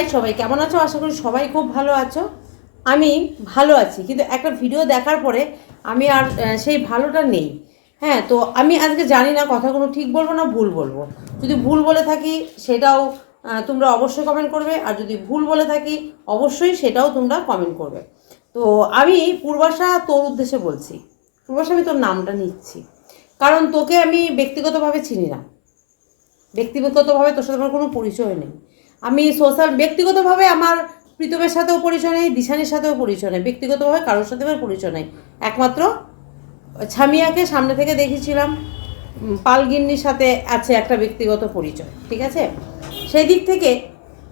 High সবাই কেমন আছো? আশা করি সবাই খুব ভালো আছো। আমি ভালো আছি, কিন্তু একটা ভিডিও দেখার পরে আমি আর সেই ভালোটা নেই। হ্যাঁ তো আমি আজকে জানি না কথাগুলো ঠিক বলব না ভুল বলব। যদি ভুল বলে থাকি, সেটাও তোমরা অবশ্যই কমেন্ট করবে। আর যদি ভুল বলে থাকি, অবশ্যই সেটাও তোমরা কমেন্ট করবে। তো আমি পূর্বাশা তোর উদ্দেশ্যে বলছি। পূর্বাশা, আমি তোর নামটা নিচ্ছি। কারণ তোকে আমি ব্যক্তিগতভাবে চিনি না। ব্যক্তিগতভাবে তোর সাথে আমার কোনো পরিচয় নেই। আমি সোশ্যাল ব্যক্তিগতভাবে আমার প্রীতমের সাথেও পরিচয় নেই, দিশানির সাথেও পরিচয় নেই, ব্যক্তিগতভাবে কারোর সাথে আমার পরিচয় নেই। একমাত্র ছামিয়াকে সামনে থেকে দেখেছিলাম পালগিন্নির সাথে আছে একটা ব্যক্তিগত পরিচয়, ঠিক আছে? সেই দিক থেকে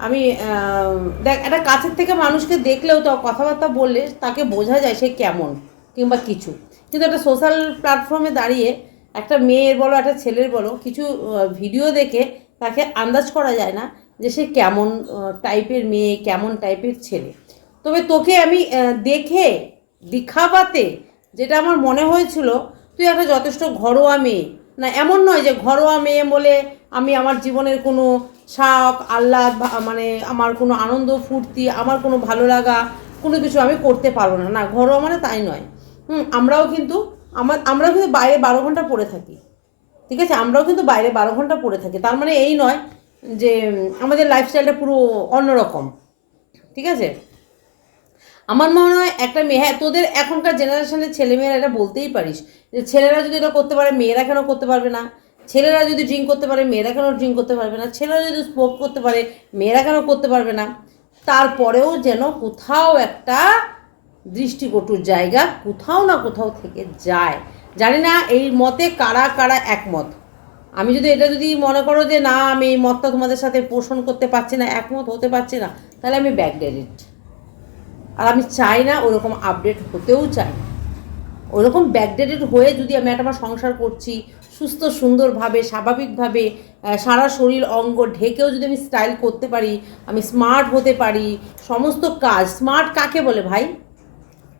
আমি দেখ, একটা কাছের থেকে মানুষকে দেখলেও তো কথাবার্তা বললে তাকে বোঝা যায় সে কেমন কিংবা কিছু। কিন্তু একটা সোশ্যাল প্ল্যাটফর্মে দাঁড়িয়ে একটা মেয়ের বলো, একটা ছেলের বলো, কিছু ভিডিও দেখে তাকে আন্দাজ করা যায় না যে সে কেমন টাইপের মেয়ে, কেমন টাইপের ছেলে। তবে তোকে আমি দেখে দীক্ষাপাতে যেটা আমার মনে হয়েছিল, তুই একটা যথেষ্ট ঘরোয়া মেয়ে। না, এমন নয় যে ঘরোয়া মেয়ে বলে আমি আমার জীবনের কোনো শখ আহ্লাদ মানে আমার কোনো আনন্দ, ফুর্তি, আমার কোনো ভালো লাগা, কোনো কিছু আমি করতে পারব না। না, ঘরোয়া মানে তাই নয়। হুম, আমরাও কিন্তু আমার আমরাও কিন্তু বাইরে বারো ঘণ্টা পড়ে থাকি। ঠিক আছে? আমরাও কিন্তু বাইরে বারো ঘণ্টা পড়ে থাকি। তার মানে এই নয় যে, আমাদের লাইফস্টাইলটা পুরো অন্যরকম। ঠিক আছে? আমার মনে হয় একটা মেয়ে হ্যাঁ তোদের এখনকার জেনারেশনের ছেলেমেয়েরা এটা বলতেই পারিস। যে, ছেলেরা যদি এটা করতে পারে, মেয়েরা কেন করতে পারবে না? ছেলেরা যদি ড্রিঙ্ক করতে পারে, মেয়েরা কেন ড্রিঙ্ক করতে পারবে না? ছেলেরা যদি স্মোক করতে পারে, মেয়েরা কেন করতে পারবে না? তারপরেও যেন কোথাও একটা দৃষ্টিকটুর জায়গা কোথাও না কোথাও থেকে যায়। জানি না এই মতে কারা কারা একমত। আমি যদি এটা যদি মনে করো যে না, আমি এই মতটা তোমাদের সাথে পোষণ করতে পারছি না, একমত হতে পারছি না, তাহলে আমি ব্যাকডেটেড আর আমি চাই না ওরকম আপডেট হতেও চাই। না ওরকম ব্যাকডেটেড হয়ে যদি আমি একটা আমার সংসার করছি, সুস্থ, সুন্দরভাবে, স্বাভাবিকভাবে সারা শরীর, অঙ্গ ঢেকেও যদি আমি স্টাইল করতে পারি, আমি স্মার্ট হতে পারি, সমস্ত কাজ স্মার্ট কাকে বলে ভাই?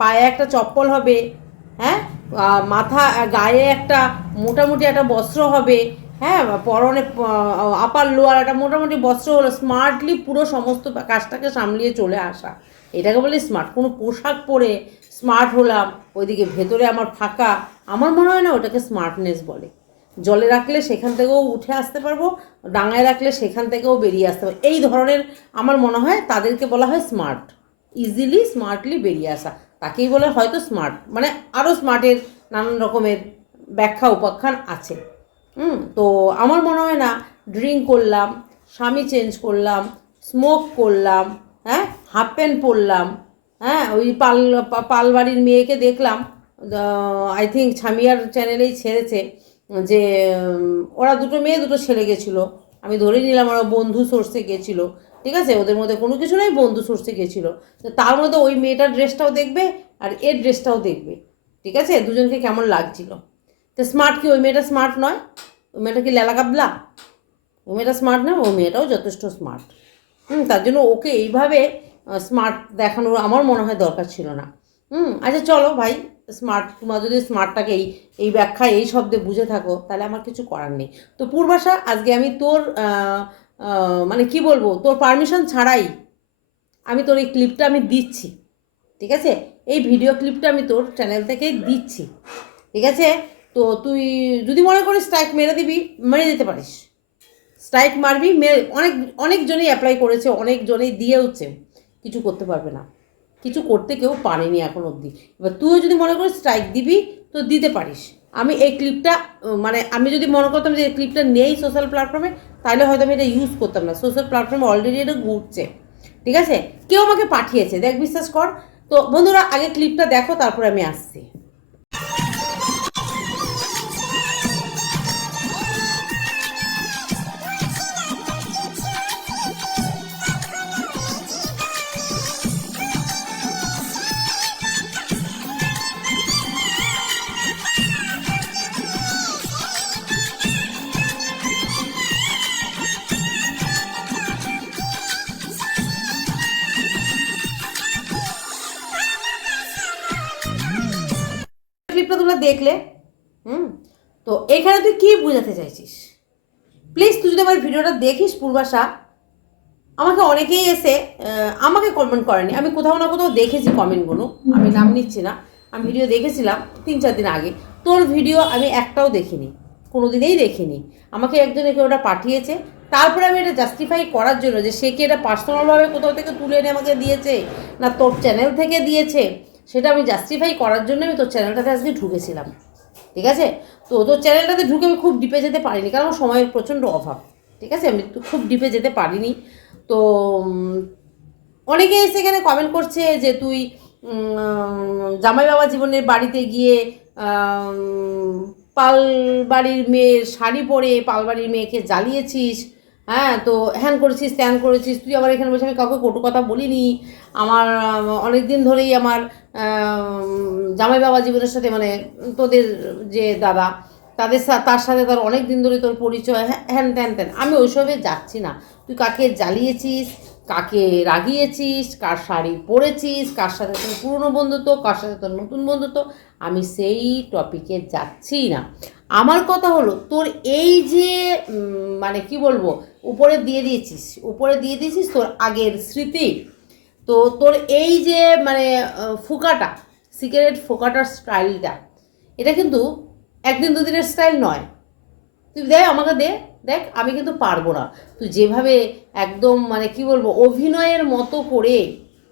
পায়ে একটা চপ্পল হবে হ্যাঁ? মাথা, গায়ে একটা মোটামুটি একটা বস্ত্র হবে হ্যাঁ পরনে আপার লোয়ার একটা মোটামুটি বস্ত্র হলো স্মার্টলি পুরো সমস্ত কাজটাকে সামলিয়ে চলে আসা। এটাকে বলে স্মার্ট কোনো পোশাক পরে স্মার্ট হলাম, ওইদিকে ভেতরে আমার ফাঁকা, আমার মনে হয় না ওটাকে স্মার্টনেস বলে। জলে রাখলে সেখান থেকেও উঠে আসতে পারব, ডাঙায় রাখলে সেখান থেকেও বেরিয়ে আসতে পারব। এই ধরনের আমার মনে হয় তাদেরকে বলা হয় স্মার্ট ইজিলি স্মার্টলি বেরিয়ে আসা। তাকেই বলে হয়তো স্মার্ট মানে আরও স্মার্টের নানান রকমের ব্যাখ্যা, উপাখ্যান আছে। তো আমার মনে হয় না ড্রিঙ্ক করলাম, স্বামী চেঞ্জ করলাম স্মোক করলাম হ্যাঁ হাফ প্যান্ট পরলাম হ্যাঁ ওই পাল পালবাড়ির মেয়েকে দেখলাম আই থিঙ্ক ছামিয়ার চ্যানেলেই ছেড়েছে, যে ওরা দুটো মেয়ে, দুটো ছেলে গেছিল। আমি ধরে নিলাম ওরা বন্ধু সোর্সে গেছিল, ঠিক আছে? ওদের মধ্যে কোনো কিছু নয় বন্ধু সোর্সে গেছিল। তো তার মধ্যে ওই মেয়েটার ড্রেসটাও দেখবে, আর এর ড্রেসটাও দেখবে, ঠিক আছে? দুজনকে কেমন লাগছিল? তো স্মার্ট কি? ওই মেয়েটা স্মার্ট নয়? ওই মেয়েটা কি লেলা কাবলা ও মেয়েটা স্মার্ট না? ও মেয়েটাও যথেষ্ট স্মার্ট হুম, তার জন্য ওকে এইভাবে স্মার্ট দেখানোর আমার মনে হয় দরকার ছিল না। হুম আচ্ছা চলো ভাই স্মার্ট তোমার যদি স্মার্টটাকে এই এই ব্যাখ্যা এই শব্দে বুঝে থাকো, তাহলে আমার কিছু করার নেই। তো পূর্বাশা, আজকে আমি তোর মানে কি বলব, তোর পারমিশন ছাড়াই আমি তোর এই ক্লিপটা আমি দিচ্ছি, ঠিক আছে? এই ভিডিও ক্লিপটা আমি তোর চ্যানেল থেকে দিচ্ছি, ঠিক আছে? তো তুই যদি মনে করিস স্ট্রাইক মেরে দিবি, মেরে দিতে পারিস। স্ট্রাইক মারবি, মেরে, অনেক, অনেকজনেই অ্যাপ্লাই করেছে, অনেকজনেই দিয়েওছে কিছু করতে পারবে না। কিছু করতে কেউ পারেনি এখন অবধি। এবার তুইও যদি মনে করিস স্ট্রাইক দিবি, তো দিতে পারিস। আমি এই ক্লিপটা মানে আমি যদি মনে করতাম যে এই ক্লিপটা নেই সোশ্যাল প্ল্যাটফর্মে তাহলে হয়তো আমি এটা ইউজ করতাম না। সোশ্যাল প্ল্যাটফর্মে অলরেডি এটা ঘুরছে। ঠিক আছে? কেউ আমাকে পাঠিয়েছে। দেখ, বিশ্বাস কর। তো বন্ধুরা, আগে ক্লিপটা দেখো, তারপরে আমি আসছি। দেখলে, হুম? তো এখানে তুই কী বোঝাতে চাইছিস? প্লিজ তুই যদি আমার ভিডিওটা দেখিস, পূর্বাশা, আমাকে অনেকেই এসে আমাকে কমেন্ট করেনি। আমি কোথাও না কোথাও দেখেছি কমেন্টগুলো আমি নাম নিচ্ছি না। আমি ভিডিও দেখেছিলাম তিন চার দিন আগে। তোর ভিডিও আমি একটাও দেখিনি। কোনো দিনেই দেখিনি। আমাকে একজন একে ওটা পাঠিয়েছে। তারপরে আমি এটা জাস্টিফাই করার জন্য যে সে কি এটা পার্সোনালভাবে কোথাও থেকে তুলে এনে আমাকে দিয়েছে? না তোর চ্যানেল থেকে দিয়েছে? সেটা আমি জাস্টিফাই করার জন্য আমি তোর চ্যানেলটাতে আজকে ঢুকেছিলাম। ঠিক আছে? তো তোর চ্যানেলটাতে ঢুকে আমি খুব ডিপে যেতে পারিনি, কারণ সময়ের প্রচণ্ড অভাব। ঠিক আছে? আমি তো খুব ডিপে যেতে পারিনি। তো অনেকে সেখানে কমেন্ট করছে যে তুই জামাই বাবা জীবনের বাড়িতে গিয়ে পাল বাড়ির মেয়ের শাড়ি পরে পাল বাড়ির মেয়েকে জ্বালিয়েছিস। হ্যাঁ তো হ্যান করেছিস, ত্যান করেছিস, তুই আবার এখানে বসে আমি কাউকে কটু কথা বলিনি। আমার অনেক দিন ধরেই আমার জামাই বাবা জীবনের সাথে মানে তোদের যে দাদা তাদের তার সাথে তার অনেক দিন ধরে তোর পরিচয় হ্যাঁ হ্যান ত্যান ত্যান। আমি ওইসবে যাচ্ছি না। তুই কাকে জ্বালিয়েছিস, কাকে রাগিয়েছিস, কার শাড়ি পরেছিস, কার সাথে তোর পুরনো বন্ধুত্ব, কার সাথে তোর নতুন বন্ধুত্ব, আমি সেই টপিকে যাচ্ছি না। আমার কথা হলো, তোর এই যে মানে কি বলব, উপরে দিয়ে দিয়েছিস, উপরে দিয়ে দিয়েছিস তোর আগের স্মৃতি, তো তোর এই যে মানে ফুকাটা, সিগারেট ফোকাটার স্টাইলটা, এটা কিন্তু একদিন দুদিনের স্টাইল নয়। তুই দেখ, আমাকে দে, দেখ, আমি কিন্তু পারব না। তুই যেভাবে একদম মানে কি বলব, অভিনয়ের মতো করে,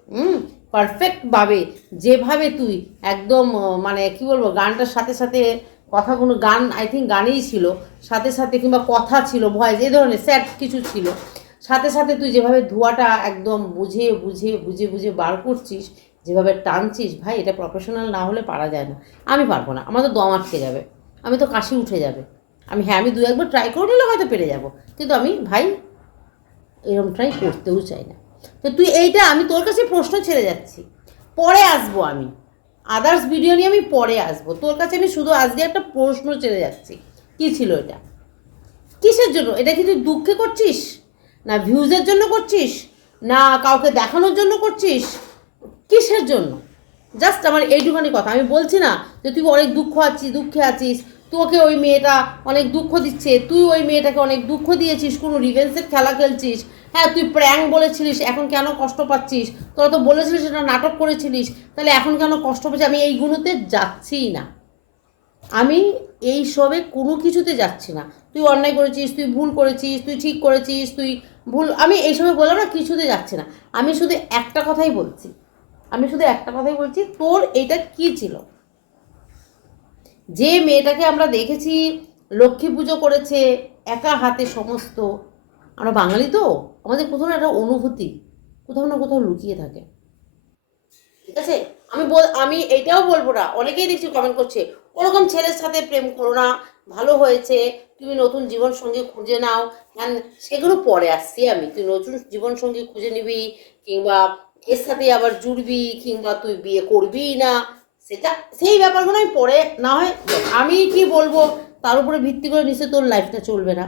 হুম পারফেক্টভাবে যেভাবে তুই একদম মানে কি বলব, গানটার সাথে সাথে কথাগুলো, গান আই থিঙ্ক গানেই ছিল, সাথে সাথে কিংবা কথা ছিল, ভয়েস এই ধরনের স্যাড কিছু ছিল। সাথে সাথে তুই যেভাবে ধোয়াটা একদম বুঝে বুঝে বুঝে বুঝে বার করছিস, যেভাবে টানছিস, ভাই, এটা প্রফেশনাল না হলে পারা যায় না। আমি পারব না, আমার তো দম আটকে যাবে। আমি তো কাশি উঠে যাবে। আমি হ্যাঁ আমি দু একবার ট্রাই করে নিলে হয়তো পেরে যাব। কিন্তু আমি, ভাই এরকম ট্রাই করতেও চাই না। তো তুই এইটা, আমি তোর কাছে প্রশ্ন ছেড়ে যাচ্ছি। পরে আসব আমি। আদার্স ভিডিও নিয়ে আমি পরে আসব। তোর কাছে আমি শুধু আজকে একটা প্রশ্ন ছেড়ে যাচ্ছি। কী ছিল এটা? কিসের জন্য? এটা কি তুই দুঃখে করছিস? না ভিউজের জন্য করছিস? না কাউকে দেখানোর জন্য করছিস? কিসের জন্য? জাস্ট আমার এইটুখানি কথা। আমি বলছি না যে তুই অনেক দুঃখ আছিস, দুঃখে আছিস তোকে ওই মেয়েটা অনেক দুঃখ দিচ্ছে, তুই ওই মেয়েটাকে অনেক দুঃখ দিয়েছিস, কোনো রিভেন্সের খেলা খেলছিস। হ্যাঁ তুই প্র্যাং বলেছিলিস, এখন কেন কষ্ট পাচ্ছিস? তোরা তো বলেছিলিস এটা নাটক করেছিলিস, তাহলে এখন কেন কষ্ট পাচ্ছিস? আমি এইগুলোতে যাচ্ছিই না। আমি এই সবে কোনো কিছুতে যাচ্ছি না। তুই অন্যায় করেছিস, তুই ভুল করেছিস, তুই ঠিক করেছিস, তুই ভুল, আমি এইসবে বললাম না, কিছুতে যাচ্ছি না। আমি শুধু একটা কথাই বলছি। আমি শুধু একটা কথাই বলছি, তোর এটা কি ছিল? যে মেয়েটাকে আমরা দেখেছি লক্ষ্মী পুজো করেছে, একা হাতে সমস্ত। আমরা বাঙালি তো? আমাদের কোথাও একটা অনুভূতি, কোথাও না কোথাও লুকিয়ে থাকে। ঠিক আছে? আমি বল, আমি এটাও বলব না, অনেকেই দেখছি কমেন্ট করছে, ওরকম ছেলের সাথে প্রেম করো না, ভালো হয়েছে, তুমি নতুন জীবন সঙ্গী খুঁজে নাও। হ্যাঁ সেগুলো পরে আসছি আমি। তুই নতুন জীবন সঙ্গী খুঁজে নিবি, কিংবা এর সাথে আবার জুড়বি, কিংবা তুই বিয়ে করবি না। সেটা, সেই ব্যাপারগুলো আমি পরে, না হয় আমি কি বলব, তার উপরে ভিত্তি করে নিশ্চয়ই তোর লাইফটা চলবে না।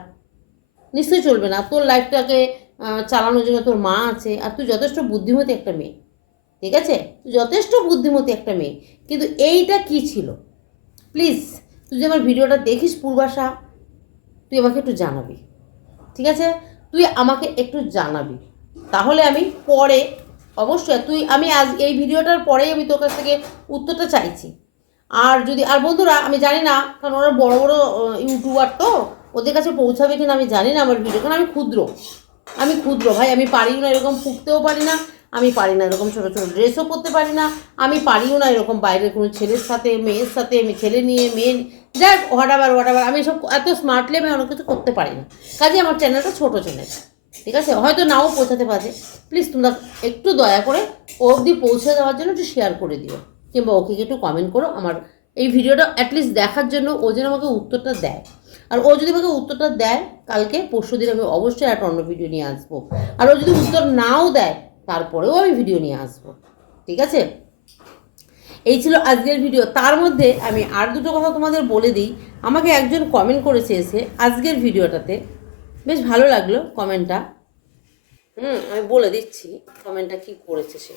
নিশ্চয়ই চলবে না। তোর লাইফটাকে চালানোর জন্য তোর মা আছে, আর তুই যথেষ্ট বুদ্ধিমতী একটা মেয়ে। ঠিক আছে? তুই যথেষ্ট বুদ্ধিমতী একটা মেয়ে। কিন্তু এইটা কি ছিল? প্লিজ তুই যে আমার ভিডিওটা দেখিস পূর্বাশা, তুই আমাকে একটু জানাবি। ঠিক আছে? তুই আমাকে একটু জানাবি। তাহলে আমি পরে অবশ্যই, তুই, আমি আজ এই ভিডিওটার পরেই আমি তোর কাছ থেকে উত্তরটা চাইছি। আর যদি, আর বন্ধুরা, আমি জানি না, কারণ ওরা বড় বড় ইউটিউবার তো, ওদের কাছে পৌঁছাবে কিনা আমি জানি না আমার ভিডিও, কারণ আমি ক্ষুদ্র। আমি ক্ষুদ্র, ভাই, আমি পারিও না এরকম ফুকতেও পারি না, আমি পারি না এরকম ছোটো ছোটো ড্রেসও পরতে পারি না, আমি পারিও না এরকম বাইরের কোনো ছেলের সাথে, মেয়ের সাথে, আমি ছেলে নিয়ে, মেয়ে যাই যাক হোয়াটাবার হোয়াটাবার আমি সব এত স্মার্টলি আমি অনেক কিছু করতে পারি না। কাজে আমার চ্যানেলটা ছোটো চ্যানেল ঠিক আছে? হয়তো নাও পৌঁছাতে পারে। প্লিজ তোমরা একটু দয়া করে ও অবধি পৌঁছে দেওয়ার জন্য একটু শেয়ার করে দিও। কিংবা ওকে একটু কমেন্ট করো। আমার এই ভিডিওটা অ্যাটলিস্ট দেখার জন্য ও যেন আমাকে উত্তরটা দেয়। আর ও যদি আমাকে উত্তরটা দেয়, কালকে, পরশু দিন আমি অবশ্যই একটা অন্য ভিডিও নিয়ে আসব। আর ও যদি উত্তর নাও দেয়, তারপরেও আমি ভিডিও নিয়ে আসব। ঠিক আছে? এই ছিল আজকের ভিডিও তার মধ্যে আমি আর দুটো কথা তোমাদের বলে দিই। আমাকে একজন কমেন্ট করেছে এসে আজকের ভিডিওটাতে বেশ ভালো লাগল কমেন্টটা হুম আমি বলে দিচ্ছি কমেন্টটা কি করেছে সে।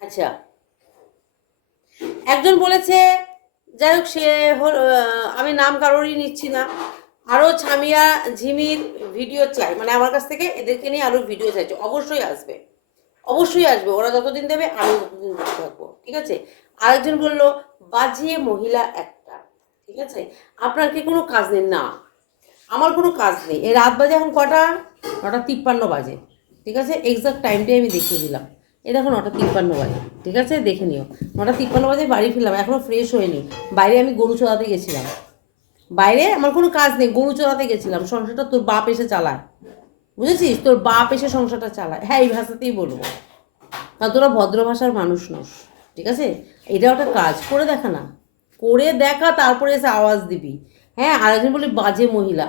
আচ্ছা। একজন বলেছে যাই হোক সে হল আমি নাম কারোরই নিচ্ছি না। আরও ছামিয়া ঝিমির ভিডিও চাই। মানে আমার কাছ থেকে এদেরকে নিয়ে আরও ভিডিও চাইছে। অবশ্যই আসবে। অবশ্যই আসবে। ওরা যতদিন দেবে আমি ততদিন থাকব। ঠিক আছে? আরেকজন বলল, বাজিয়ে মহিলা একটা। ঠিক আছে? আপনার কি কোনো কাজ নেই? না। আমার কোনো কাজ নেই। এই রাত বাজে এখন কটা? নটা তিপ্পান্ন বাজে। ঠিক আছে? এক্সাক্ট টাইমটাই আমি দেখিয়ে দিলাম। এ দেখো নটা তিপ্পান্ন বাজে। ঠিক আছে? দেখে নিও। নটা তিপ্পান্ন বাজে বাড়ি ফিরলাম এখনও ফ্রেশ হয়নি। বাইরে আমি গরু চড়াতে গেছিলাম। বাইরে আমার কোনো কাজ নেই, গরু চড়াতে গেছিলাম। সংসারটা তোর বাপ এসে চালায়। বুঝেছিস? তোর বাপ এসে সংসারটা চালায়। হ্যাঁ এই ভাষাতেই বলব। কারণ তোরা ভদ্র ভাষার মানুষ নোস। ঠিক আছে? এটাও একটা কাজ করে দেখা না। করে দেখা, তারপরে এসে আওয়াজ দিবি। হ্যাঁ আরেকজন বলি বাজে মহিলা।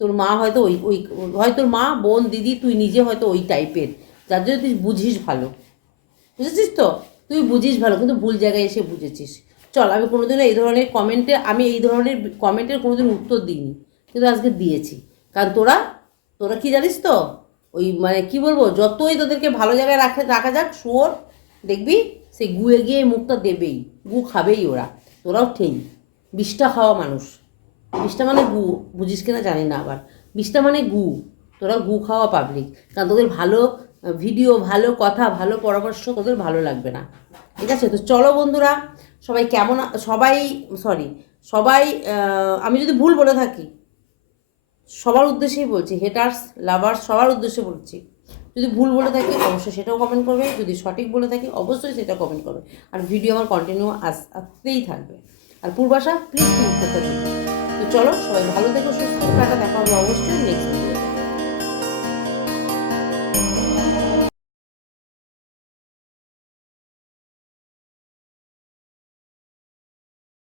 তোর মা হয়তো ওই ওই, হয় তোর মা, বোন, দিদি, তুই নিজে হয়তো ওই টাইপের। যার জন্য তুই বুঝিস ভালো। বুঝেছিস তো? তুই বুঝিস ভালো, কিন্তু ভুল জায়গায় এসে বুঝেছিস। চল, আমি কোনোদিনও এই ধরনের কমেন্টে আমি এই ধরনের কমেন্টের কোনোদিন উত্তর দিইনি। কিন্তু আজকে দিয়েছি। কারণ তোরা তোরা কি জানিস তো? ওই মানে কি বলব, যতই তোদেরকে ভালো জায়গায় রাখে, রাখা যাক, শুয়োর। দেখবি? সে গুয়ে গিয়ে মুখটা দেবেই। গু খাবেই ওরা। তোরাও ঠেই। বিষটা খাওয়া মানুষ। বিষটা মানে গু। বুঝিস কিনা জানি না আবার। বিষটা মানে গু। তোরা গু খাওয়া পাবলিক কারণ তোদের ভালো ভিডিও ভালো কথা, ভালো পরামর্শ তোদের ভালো লাগবে না। ঠিক আছে? তো চলো বন্ধুরা, সবাই কেমন সবাই সরি সবাই আমি যদি ভুল বলে থাকি, সবার উদ্দেশ্যেই বলছি হেটার্স লাভার্স সবার উদ্দেশ্যে বলছি যদি ভুল বলে থাকি, অবশ্যই সেটাও কমেন্ট করবে। যদি সঠিক বলে থাকি, অবশ্যই সেটা কমেন্ট করবে। আর ভিডিও আমার কন্টিনিউ আস, আসতেই থাকবে। আর পূর্বাশা প্লিজ ক্লিক করতে থাকবে তো চলো, সবাই ভালো থেকো, সুস্থ থাকা, দেখা হবে অবশ্যই নেক্সট